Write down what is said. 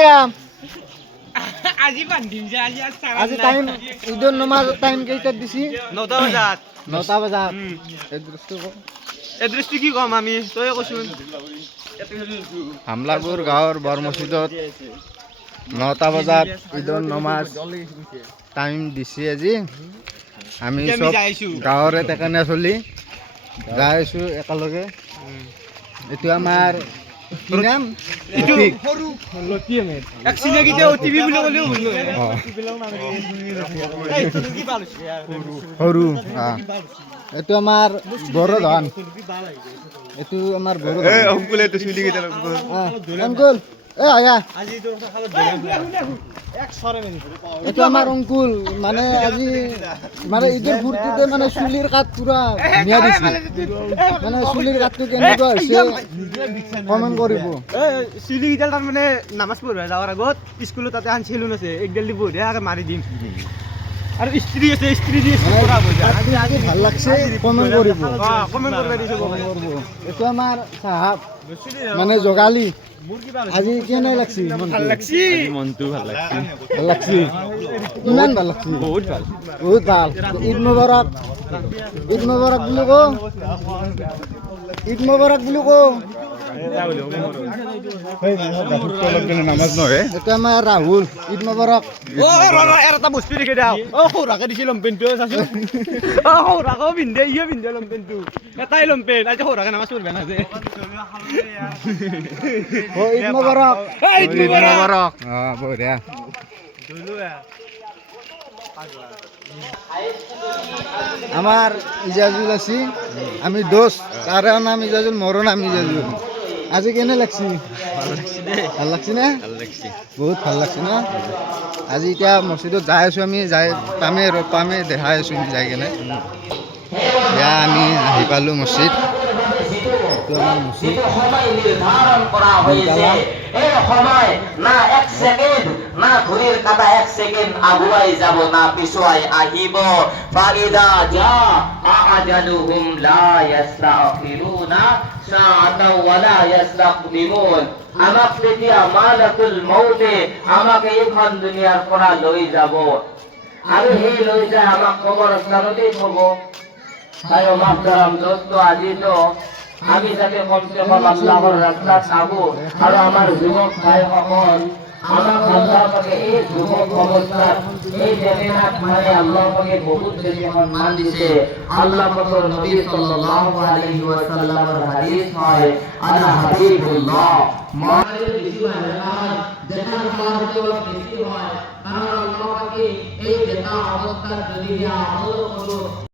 টাকা আজি বান্ধিম যে আজি আৰ সাৰা আজি টাইম ঈদৰ নমাজ টাইম কেইটাত দিছি 9টা বাজাত 9টা বজাত এড্ৰেছটো কওক এড্ৰেছটো কি কম আমি তই কচোন হামলাপুৰ গাঁৱৰ বৰ মছজিদত 9টা বজাত ঈদৰ নমাজ টাইম দিছি আজি আমি এতিয়া আমি সব যাই আছো। গাঁৱৰে টেকেনা চলি যাই আছো একেলগে এইটো আমাৰ কি নাম এইটো লতিক। এক চিনাকিতে ওটিপি বুলি ক'লেও ভুল নহয় এই তোৰ কি ভাল হৈছে সৰু এইটো আমাৰ বড়ো ধান এইটো আমাৰ বড়ো ধান অংকুলে তো চুলি কেইটা অংকুল আয়া আজি তোৰ খালত এক সৰে এইটো আমাৰ অংকুল মানে আজি মানে ঈদৰ ফূৰ্তিতে মানে চুলিৰ কাট পুৰা ধুনীয়া দিছে মানে চুলিৰ কাটটো কেনেকুৱা হৈছে কমেণ্ট কৰিব চুলি কেইডাল তাৰমানে নামাজ পঢ়িব যাৱাৰ আগত স্কুলত তাতে এখন চেলুন আছে একডাল দিব ধুনীয়াকৈ মাৰি দিম আৰু স্ত্ৰী আছে স্ত্ৰী দি কৰা হ'ব আজি ভাল লাগছে কমেণ্ট কৰিব কমেণ্ট কৰিব দিছো এইটো আমাৰ চাহাব মানে জগালি আজি কেনে লাগছি ভাল লাগছি মনটো ভাল লাগছে ভাল লাগছি ইমান ভাল লাগছি বহুত ভাল বহুত ভাল ঈদ মুবাৰক বুলি কওঁ ঈদ মুবাৰক বুলি কওঁ নামাজ নহয় এইটো আমাৰ ৰাহুল ঈদ মুবাৰক এটা বস্তু দেখি দে সৌৰাকে দিছে লম্পেনটো চাচোন সৌৰাকেও পিন্ধে ইও পিন্ধে লম্পেনটো এটাই লম্পেন আজি সৌৰাকে নামাজ পঢ়িব নাযায় ঈদ মুবাৰক ঈদ মুবাৰক বঢ়িয়া আমাৰ ইজাজুল আছি আমি দোষ তাৰ নাম ইজাজুল মোৰো নাম ইজাজুল আজি কেনে লাগছি ভাল লাগছি নে বহুত ভাল লাগছি না আজি এতিয়া মছজিদত যাই আছোঁ আমি যাই পামেই দেখাই আছোঁ যাই কেনে এতিয়া আমি আহি পালোঁ মছজিদ এইটো আমাৰ মছজিদ নির্ধারণ করা হয়েছে এই সময় না এক সেকেন্ড না ঘড়ির কাঁটা এক সেকেন্ড আগুয়াই যাব না পিছুয়াই আহিব ফাইদা জা আজালুহুম লা ইস্তাখিরুনা সাআতাও ওয়ালা ইস্তাকদিমুন আমাক তেতিয়া মালাকুল মউতে আমাক এইখন দুনিয়াৰ পৰা লৈ যাব আৰু সেই লৈ যায় আমাক কবৰস্থানতেই থব আৰু মাহতারাম দোস্ত আজি তো আমি যাতে কমসে কম আল্লাহর রাস্তা চাবো আর আমার যুবক ভাইসকল আমাক আল্লাহ পাকে এই যুবক অবস্থাত এই দেবেনাথ মানে আল্লাহ পাকে বহুত বেশি সম্মান দিছে আল্লাহ পাকের নবী সাল্লাল্লাহু আলাইহি ওয়াসাল্লামের হাদিস হয় আনা হাবিবুল্লাহ মানে বেশি হয় না যেখানে আমার হতে বেশি হয় কারণ আল্লাহ পাকে এই বেতা অবস্থা যদি আমল করো